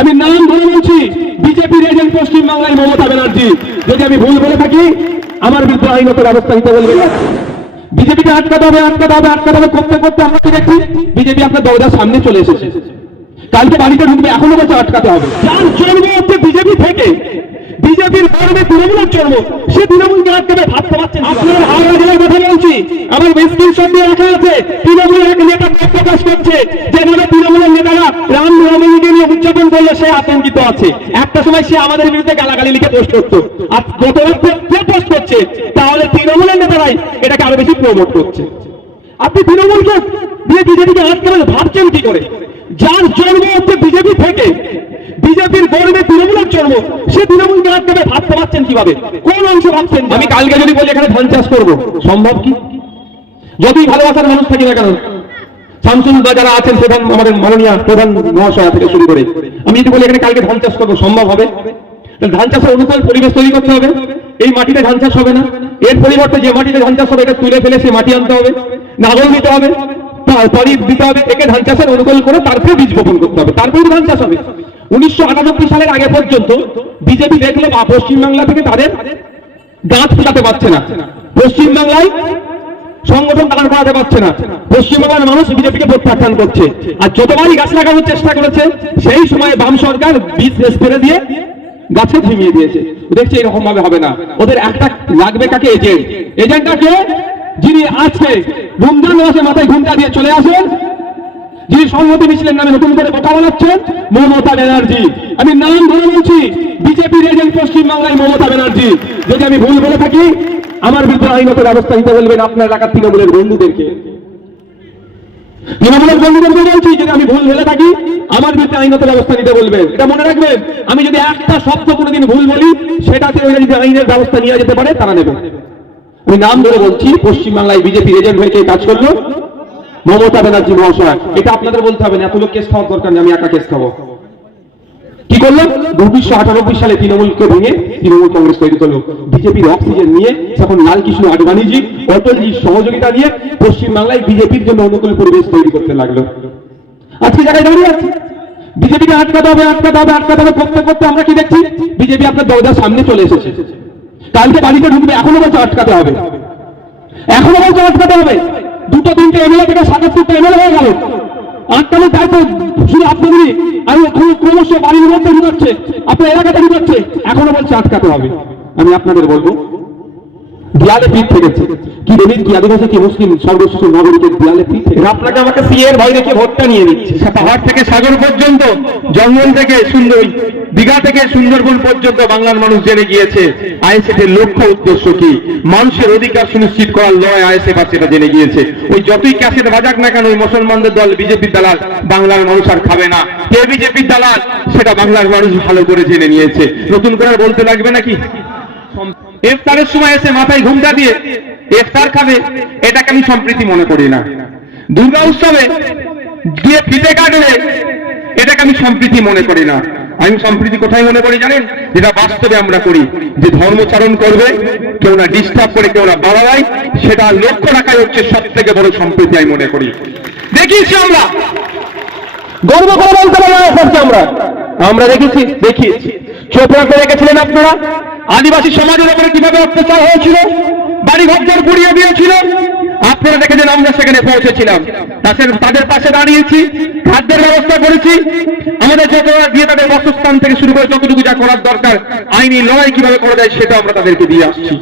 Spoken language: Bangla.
আমি নাম ধরে বলছি, বিজেপির এজেন্ট পশ্চিমবাংলায় মমতা ব্যানার্জি। যদি আমি ভুল বলে থাকি আমার বিরুদ্ধে আইনত ব্যবস্থা নিতে বলবেন। বিজেপিকে আটকাতে হবে, আটকাতে হবে, আটকাতে হবে করতে করতে আমরা কি দেখছি, বিজেপি আপনার দরজার সামনে চলে এসেছে। কালকে বাড়িতে ঢুকবে, এখনো বলছে আটকাতে হবে। যার জন্ম হচ্ছে বিজেপি থেকে, বিজেপির গর্বে তৃণমূলের জন্ম, সে তৃণমূলকে আটকাবে ভাবতে পারছেন? আপনার হাওড়া জেলার কথা বলছি, আমার স্ক্রিনশট দিয়ে রাখা আছে। তৃণমূলের এক নেতা প্রকাশ করছে যেভাবে তৃণমূলের নেতারা রামনবমীকে নিয়ে উদযাপন করলে সে আতঙ্কিত আছে। একটা সময় সে আমাদের বিরুদ্ধে গালাগালি লিখে পোস্ট করতো, আর গত রাত্রে পোস্ট করছে, তাহলে তৃণমূলের নেতারাই এটাকে আরো বেশি প্রমোট করছে। আপনি তৃণমূলকে দিয়ে বিজেপিকে আটকাবেন ভাবছেন কি করে? যার জন্ম হচ্ছে বিজেপি থেকে, বিজেপির গর্বে তৃণমূলের জন্ম, সে তৃণমূলকে আটকাবে ভাবতে পারছেন কিভাবে? কোন অংশ ভাবছেন? আমি কালকে যদি বলি এখানে ধান চাষ করবো, সম্ভব কি? যতই ভালোবাসার মানুষ থাকি না কেন, শামসুল বা যারা আছেন প্রধান, আমাদের মাননীয় প্রধান মহাশয় থেকে শুরু করে, আমি যদি বলি এখানে কালকে ধান চাষ করবো, সম্ভব হবে? ধান চাষের অনুকূল পরিবেশ তৈরি করতে হবে। এই মাটিতে ধান চাষ হবে না, এর পরিবর্তে যে মাটিতে ধান চাষ হবে এটা তুলে ফেলে সে মাটি আনতে হবে, নাগল দিতে হবে, পানি দিতে হবে, একে ধান চাষের অনুকূল করে তারপরে বীজ বপন করতে হবে, তারপরে ধান চাষ হবে। 1998 সালের আগে পর্যন্ত বিজেপি দেখলো পশ্চিমবাংলা থেকে তাদের গাছ ফোটাতে পারছে না, পশ্চিমবাংলায় সংগঠন দাঁড় করাতে পারছে না, পশ্চিমবাংলার মানুষ বিজেপিকে প্রত্যাখ্যান করছে। আর যতবারই গাছ লাগানোর চেষ্টা করেছে সেই সময় বাম সরকার বীজ স্প্রে দিয়ে গাছে ঝিমিয়ে দিয়েছে। দেখছি এরকম ভাবে হবে না, ওদের একটা লাগবে কাকে? এজেন্ট। এজেন্টটা কে? যিনি আজকে রমজান মাসে মাথায় ঘুমটা দিয়ে চলে আসেন, যিনি সংহতি মিছিলের নামে নতুন করে কথা বলাচ্ছেন, মমতা ব্যানার্জি। আমি নাম ধরে বলছি, বিজেপির এজেন্ট পশ্চিমবাংলায় মমতা ব্যানার্জি। যদি আমি ভুল বলে থাকি আমার বিরুদ্ধে আইনত ব্যবস্থা নিতে বলবেন আপনার এলাকার তৃণমূলের বন্ধুদেরকে। তৃণমূলের বন্ধুদেরকে বলছি, যদি আমি ভুল বলে থাকি আমার বিরুদ্ধে আইনত ব্যবস্থা নিতে বলবেন। এটা মনে রাখবেন, আমি যদি একটা শব্দ কোনোদিন ভুল বলি সেটাতে যদি আইনের ব্যবস্থা নিয়ে যেতে পারে তারা নেবে। আমি নাম ধরে বলছি, পশ্চিমবাংলায় বিজেপির এজেন্ট হয়ে কে কাজ করলো? মমতা ব্যানার্জি মহাশয়। এটা আপনাদের বলতে হবে না, এত লোক কেস খাওয়ার দরকার নেই, আমি একা কেস খাবো। কি করলো? 1998 সালে তৃণমূলকে ভেঙে তৃণমূল কংগ্রেস তৈরি করলো। বিজেপির অক্সিজেন নিয়ে যখন লালকৃষ্ণ আডবাণীজি, অটলজির সহযোগিতা নিয়ে পশ্চিমবাংলায় বিজেপির জন্য অনুকূল পরিবেশ তৈরি করতে লাগলো। আজকে জায়গায় দাঁড়িয়ে আছে, বিজেপিকে আটকাতে হবে, আটকাতে হবে, আটকাতে হবে করতে করতে আমরা কি দেখছি, বিজেপি আপনার দরজার সামনে চলে এসেছে। কালকে বাড়িতে ঢুকবে, এখনো বলছে আটকাতে হবে, এখনো বলছে আটকাতে হবে। দুটো তিনটে এমএলএ থেকে 77টা এমএলএ হয়ে গেল। আটকানোর দায়িত্ব শুধু আপনাদেরই। আমি ক্রমশ বাড়ির মধ্যে ঢুকাচ্ছে, আপনার এলাকাতে ঢুকাচ্ছে, এখনো বলছে আটকাতে হবে। আমি আপনাদের বলবো, দেয়ালে পিঠ থেকেছে। কি দলিত, কি আদিবাসী, কি মুসলিম, সর্বশ্রেষ্ঠ নাগরিকের দেয়ালে পিঠ থেকে আপনাকে আমাকে সিএর ভয় দেখে ভোটটা নিয়ে নিচ্ছে। পাহাড় থেকে সাগর পর্যন্ত, জঙ্গল থেকে সুন্দর, দীঘা থেকে সুন্দরবন পর্যন্ত বাংলার মানুষ জেনে গিয়েছে আইএসএফ এর লক্ষ্য উদ্দেশ্য কি। মানুষের অধিকার সুনিশ্চিত করার লড়াই আইএসএফ আর সেটা জেনে গিয়েছে। ওই যতই ক্যাসেট বাজাক না কেন, ওই মুসলমানদের দল বিজেপির দালাল বাংলার মানুষ আর খাবে না। কে বিজেপির দালাল সেটা বাংলার মানুষ ভালো করে জেনে নিয়েছে, নতুন করে বলতে লাগবে নাকি? ইফতারের সময় এসে মাথায় ঘুমটা দিয়ে ইফতার খাবে, এটাকে আমি সম্প্রীতি মনে করি না। দুর্গা উৎসবে দিয়ে ফিতে কাটবে, এটাকে আমি সম্প্রীতি মনে করি না। আমি সম্প্রীতি কোথায় মনে করি জানেন? যেটা বাস্তবে আমরা করি, যে ধর্মচারণ করবে, কেউ না ডিস্টার্ব করে, কেউ না বাড়ায়, সেটা লক্ষ্য রাখাই হচ্ছে সব থেকে বড় সম্প্রীতি আমি মনে করি। দেখিয়েছি আমরা, গর্ব করে বলতে পারি আমরা দেখেছি, দেখিয়েছি। চোখ রাখতে রেখেছিলেন আপনারা, আদিবাসী সমাজের উপরে কিভাবে অত্যাচার হয়েছিল, বাড়ি ঘর পুড়িয়ে দিয়েছিল, আপনারা দেখেছেন। আমরা সেখানে পৌঁছেছিলাম, তাদের পাশে দাঁড়িয়েছি, খাদ্যের ব্যবস্থা করেছি, আমাদের যত দিয়ে তাদের বাসস্থান থেকে শুরু করে যতটুকু যা করার দরকার আইনি লড়াই কিভাবে করা যায় সেটা আমরা তাদেরকে দিয়ে আসছি।